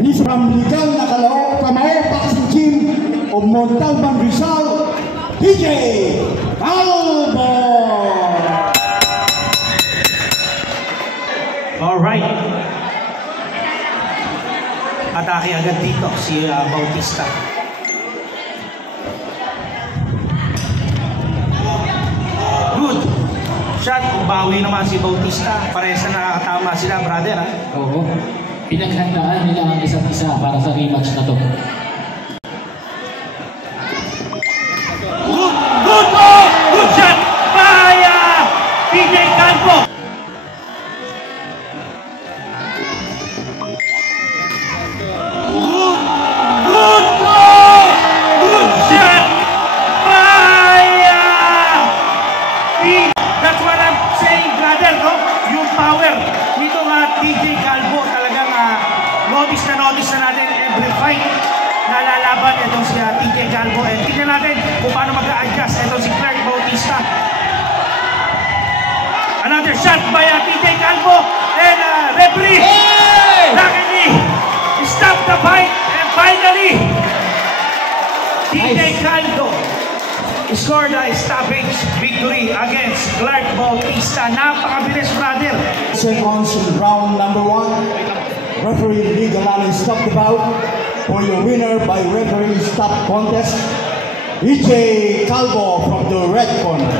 And he's from Ligang Kamao Boxing Team of Montalban, Rizal, TJ Calvo. Alright. Atake agad dito si Bautista. Good shot. Bawi naman si Bautista. Parehas na nakakatama sila, brother, ha? Oo. Pinaghandaan nila ang isa't isa para sa rematch na to. Good shot by TJ Calvo. Good shot by that's what I'm saying, brother, no? Yung power nito TJ Calvo talagang notice na natin every fight na lalaban itong si TJ Calvo. And tingnan natin kung paano mag-a-adjust itong si Clark Bautista. Another shot by TJ Calvo, and referee luckily stop the fight, and finally TJ Calvo scored a stoppage victory against Clark Bautista. Napakabilis, brother. Seconds in round number 1. Referee legally stopped the bout for your winner by referee stop contest, TJ Calvo from the red corner.